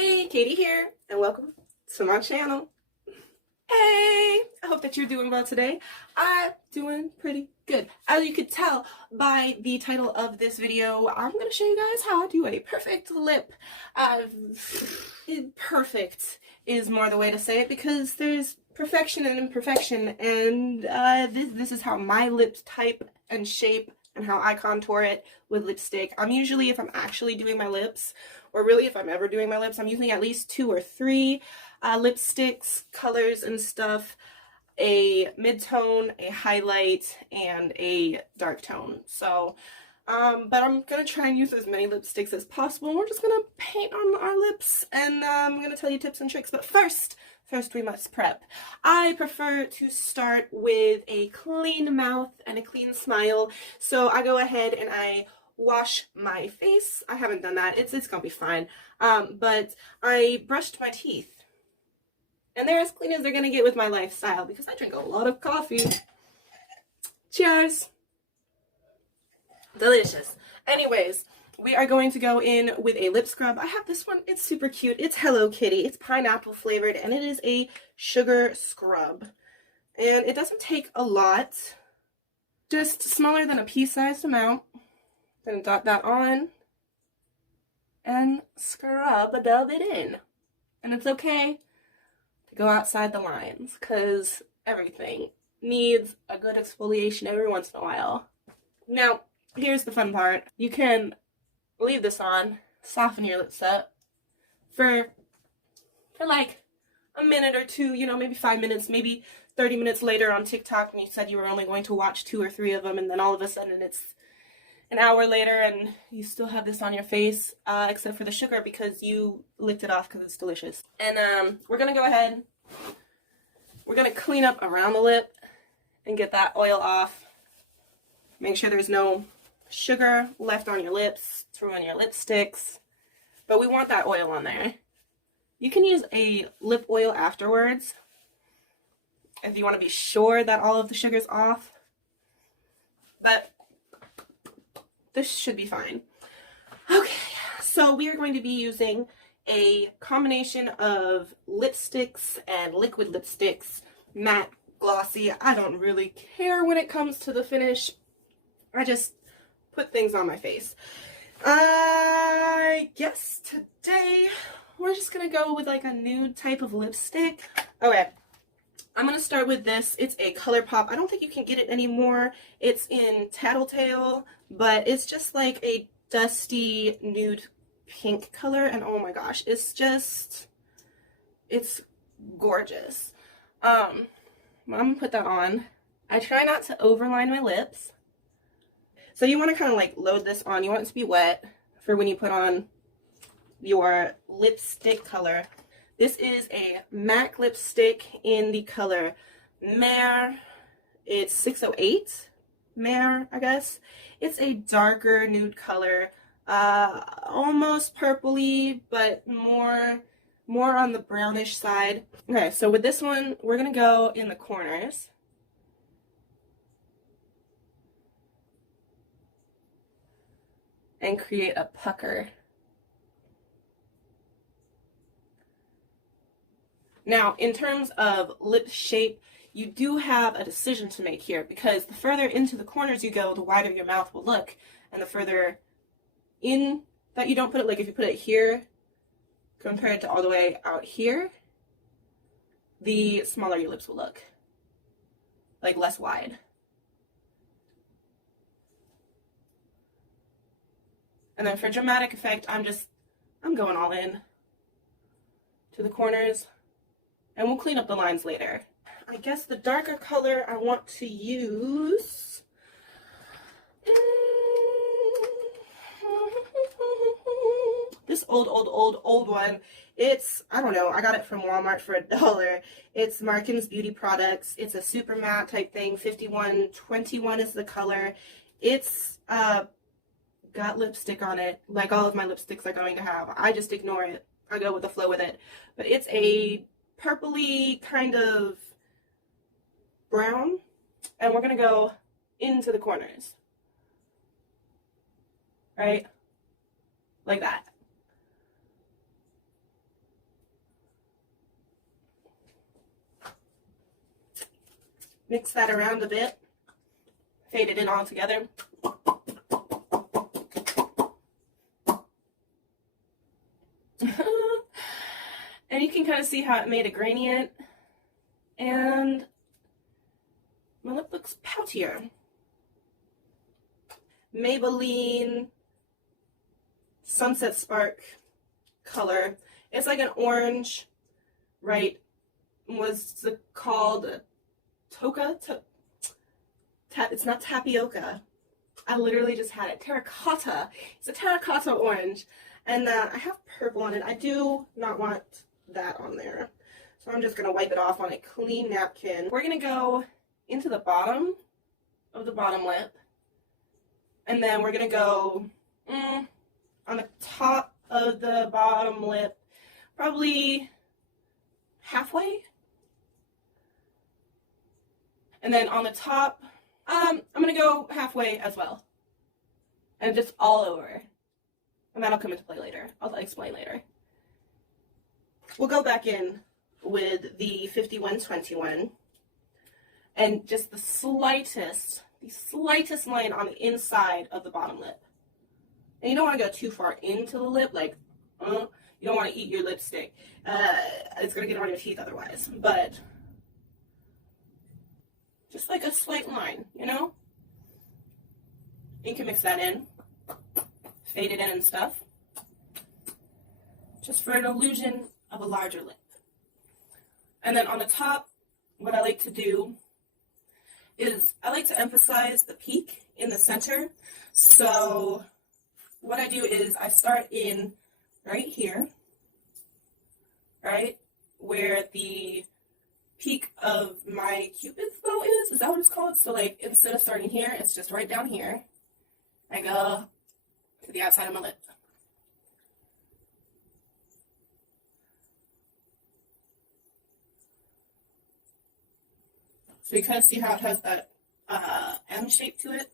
Hey, Katie here, and welcome to my channel. Hey, I hope that you're doing well today. I'm doing pretty good. As you could tell by the title of this video, I'm going to show you guys how I do a perfect lip. Perfect is more the way to say it because there's perfection and imperfection, and this is how my lips type and shape and how I contour it with lipstick. I'm usually, if I'm actually doing my lips, or really if I'm ever doing my lips, I'm using at least 2 or 3 lipsticks, colors and stuff, a mid-tone, a highlight, and a dark tone. So, but I'm gonna try and use as many lipsticks as possible. We're just gonna paint on our lips, and I'm gonna tell you tips and tricks. But first we must prep. I prefer to start with a clean mouth and a clean smile. So I go ahead and I wash my face. I haven't done that. It's gonna be fine. But I brushed my teeth. And they're as clean as they're gonna get with my lifestyle because I drink a lot of coffee. Cheers. Delicious. Anyways, we are going to go in with a lip scrub. I have this one. It's super cute. It's Hello Kitty. It's pineapple flavored, and it is a sugar scrub. And it doesn't take a lot. Just smaller than a pea-sized amount. Gonna dot that on and dub it in. And it's okay to go outside the lines because everything needs a good exfoliation every once in a while. Now, here's the fun part. You can leave this on, soften your lips up for like a minute or two, you know, maybe 5 minutes, maybe 30 minutes later on TikTok, and you said you were only going to watch 2 or 3 of them, and then all of a sudden it's an hour later and you still have this on your face, except for the sugar because you licked it off because it's delicious. And we're gonna go ahead, we're gonna clean up around the lip and get that oil off. Make sure there's no sugar left on your lips to ruin your lipsticks, but we want that oil on there. You can use a lip oil afterwards if you want to be sure that all of the sugar's off, but this should be fine. Okay, so we are going to be using a combination of lipsticks and liquid lipsticks, matte, glossy. I don't really care when it comes to the finish. I just put things on my face. I guess today we're just gonna go with like a nude type of lipstick. Okay, I'm gonna start with this. It's a ColourPop. I don't think you can get it anymore. It's in Tattletale, but it's just like a dusty nude pink color, and oh my gosh, it's gorgeous. I'm gonna put that on. I try not to overline my lips. So you want to kind of like load this on. You want it to be wet for when you put on your lipstick color. This is a MAC lipstick in the color Mare. It's 608 Mare, I guess. It's a darker nude color, almost purpley, but more on the brownish side. Okay, so with this one, we're gonna go in the corners. And create a pucker. Now, in terms of lip shape, you do have a decision to make here because the further into the corners you go, the wider your mouth will look. And the further in that you don't put it, like if you put it here compared to all the way out here, the smaller your lips will look. Like less wide. And then for dramatic effect, I'm going all in to the corners, and we'll clean up the lines later. I guess the darker color I want to use, this old one. It's, I don't know, I got it from Walmart for $1. It's Markin's Beauty Products. It's a super matte type thing. 5121 is the color. It's got lipstick on it, like all of my lipsticks are going to have. I just ignore it. I go with the flow with it. But it's a purpley kind of brown, and we're gonna go into the corners. Right? Like that. Mix that around a bit. Fade it in all together. And you can kind of see how it made a gradient. And my lip looks poutier. Maybelline Sunset Spark color. It's like an orange, right? Was it called Toka? It's not tapioca. I literally just had it. Terracotta. It's a terracotta orange. And I have purple on it. I do not want that on there. So I'm just going to wipe it off on a clean napkin. We're going to go into the bottom of the bottom lip. And then we're going to go on the top of the bottom lip, probably halfway. And then on the top, I'm going to go halfway as well. And just all over. And that'll come into play later. I'll explain later. We'll go back in with the 5121. And just the slightest line on the inside of the bottom lip. And you don't want to go too far into the lip, like, you don't want to eat your lipstick. It's going to get on your teeth otherwise. But just like a slight line, you know? You can mix that in. Fade it in and stuff. Just for an illusion of a larger lip. And then on the top, what I like to do is I like to emphasize the peak in the center. So what I do is I start in right here, right where the peak of my Cupid's bow is that what it's called? So like instead of starting here, it's just right down here. I go to the outside of my lip. So you kind of see how it has that M shape to it?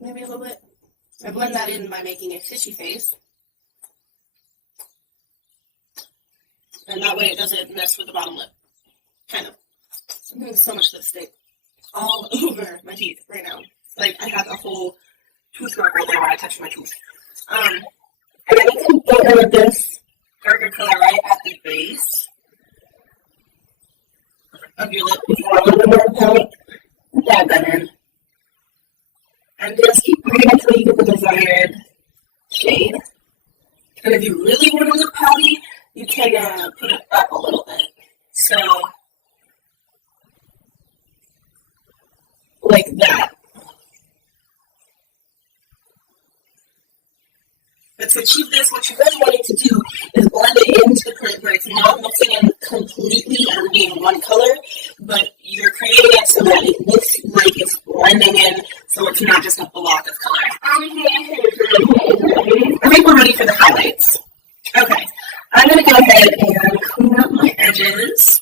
Maybe a little bit. I blend that in by making a fishy face. And that way it doesn't mess with the bottom lip. Kind of. I'm doing so much lipstick all over my teeth right now. Like I have a whole tooth mark right there when I touch my tooth. And then you can get rid of this darker color right at the base of your lip before a little bit more palette. Dab that in. And just keep going until you get the desired shade. And if you really want to look pouty, you can put it up a little bit. So, like that. But to achieve this, what you really want to do is blend it into the print where it's not mixing in completely and being one color, but you're creating it so that it looks like it's blending in, so it's not just a block of color. I think we're ready for the highlights. Okay, I'm going to go ahead and clean up my edges.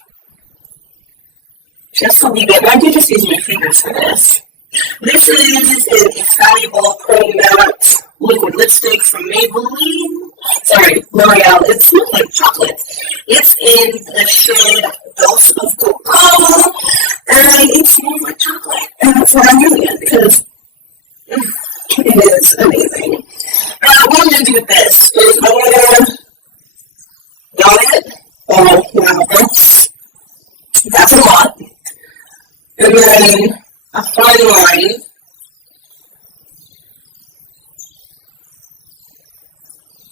Just a wee bit. I do just use my fingers for this. This is an Infallible Pro Matte liquid lipstick from Maybelline. Sorry, L'Oreal. It smells like chocolate. It's in the shade Dose of Cocoa, and it smells like chocolate. And that's why I'm using it, because it is amazing. What I'm going to do with this is I'm going to dot it. Oh, wow, that's a lot. And then a fine line.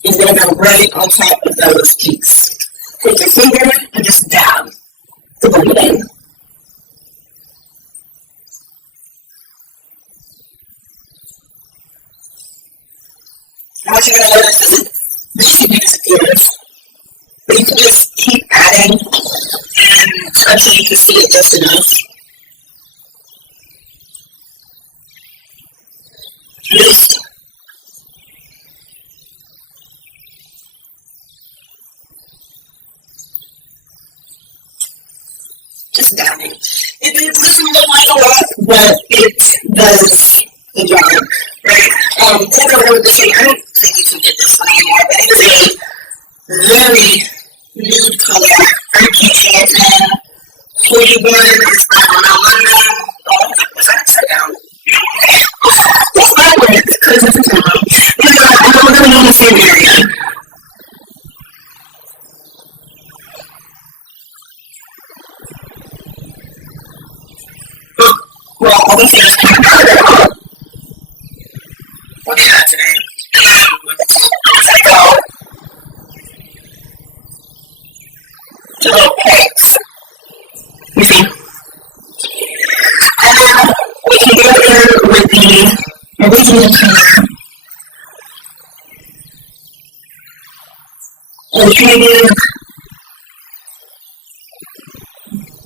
Is going to go right on top of those cheeks. Take your finger and just dab to blend it in. And what you're going to notice is the shading disappears. But you can just keep adding and until you can see it just enough. Just dabbing. It doesn't look like a lot, but it does the job, right? Take a look at the shade. I don't think you can get this one anymore, but it is a very nude color. I can't say it's in 41 is little picks. You see? We can go through with the original color. And kind of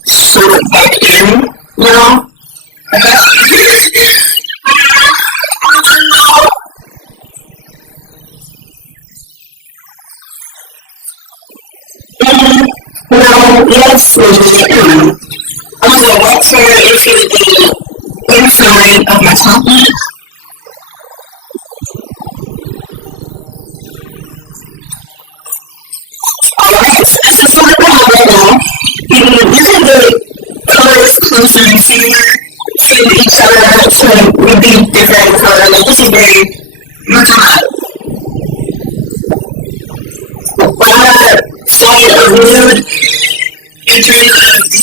sort it back in now. Now, let's see. I'm going to walk forward into the inside of my top knot. Alright, so for the right now, you can get colors closer to each other to would be different color. Like this is very macabre. Side of nude in terms of the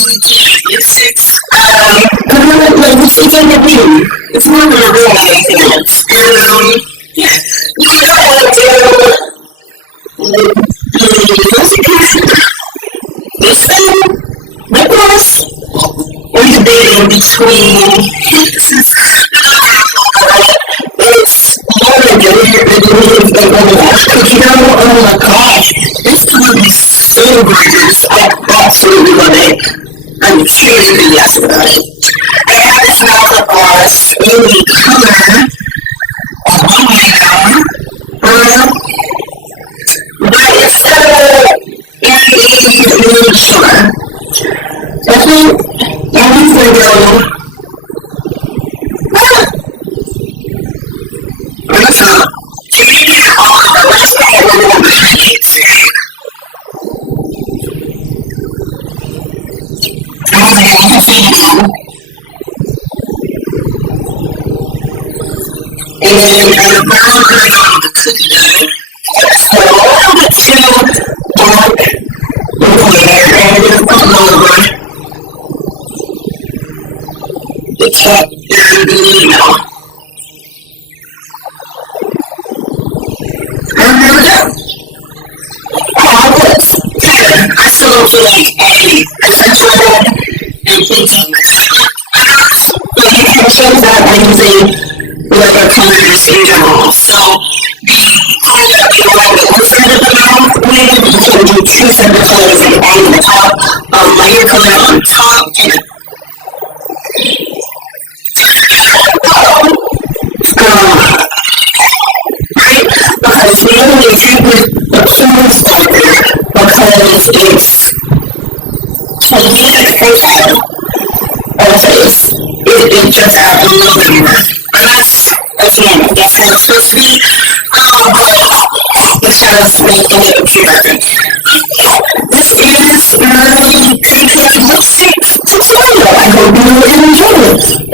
lipsticks. Like it's in the blue. It's not gonna ruin anything else. And yeah, you can go ahead and do this thing, lip gloss, or you can do it in between. This is it's more than oh my gosh, this color is so gorgeous. I absolutely love it. I'm extremely enthusiastic about it. I have this mouth lip gloss in the color of eyeliner, but it's in the nude shimmer. So I think I'm going to go. And then brown color on the cookie dough. So a little bit too dark with my hair, and just put them over the top and the and there we go. Lips. I still don't feel like I accentuated and thinking but you can change that by using whatever colors in general. So the color that we want the inside of the mouth with, you can do two separate colors at the bottom and the top, lighter color on top, and right? Because the other way to with the pores darker because it's to use its profile on the face, it jumps out a little bit more. And that's normal. That's how it's supposed to be. It's just making it too perfect. This is my Perferfect lipstick tutorial. I hope you enjoy it.